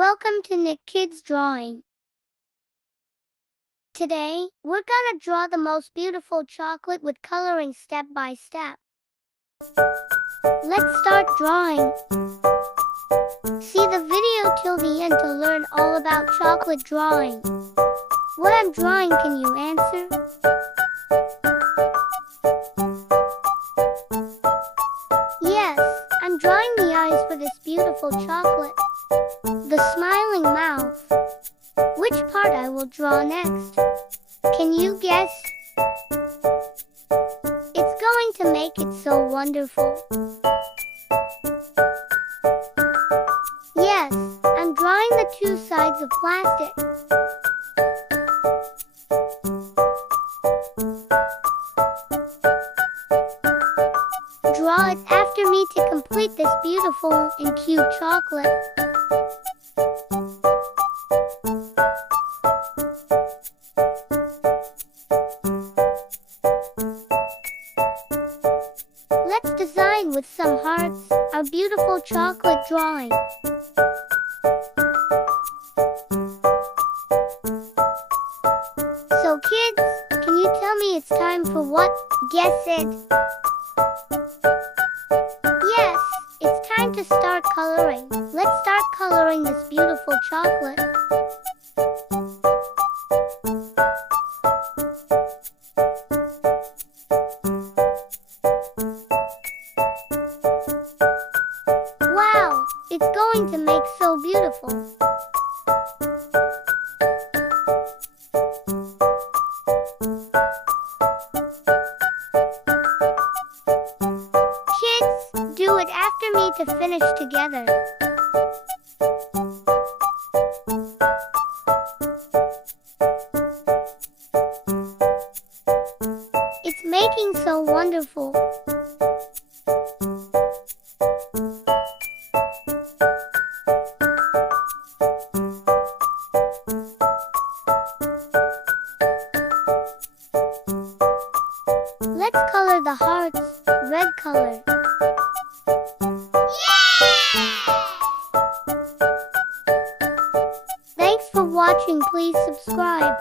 Welcome to Nick Kids Drawing. Today, we're gonna draw the most beautiful chocolate with coloring step by step. Let's start drawing. See the video till the end to learn all about chocolate drawing. What I'm drawing, can you answer? Yes, I'm drawing the eyes for this beautiful chocolate. The smiling mouth. Which part I will draw next? Can you guess? It's going to make it so wonderful. Yes, I'm drawing the two sides of plastic. Draw it after me to complete this beautiful and cute chocolate. Let's design with some hearts our beautiful chocolate drawing. So kids, can you tell me it's time for what? Guess it. Yes, it's time to start coloring. Let's start coloring this beautiful chocolate. Wow, it's going to make so beautiful. Kids, do it after me to finish together. It's making so wonderful. Let's color the hearts red color. Thanks for watching. Please subscribe.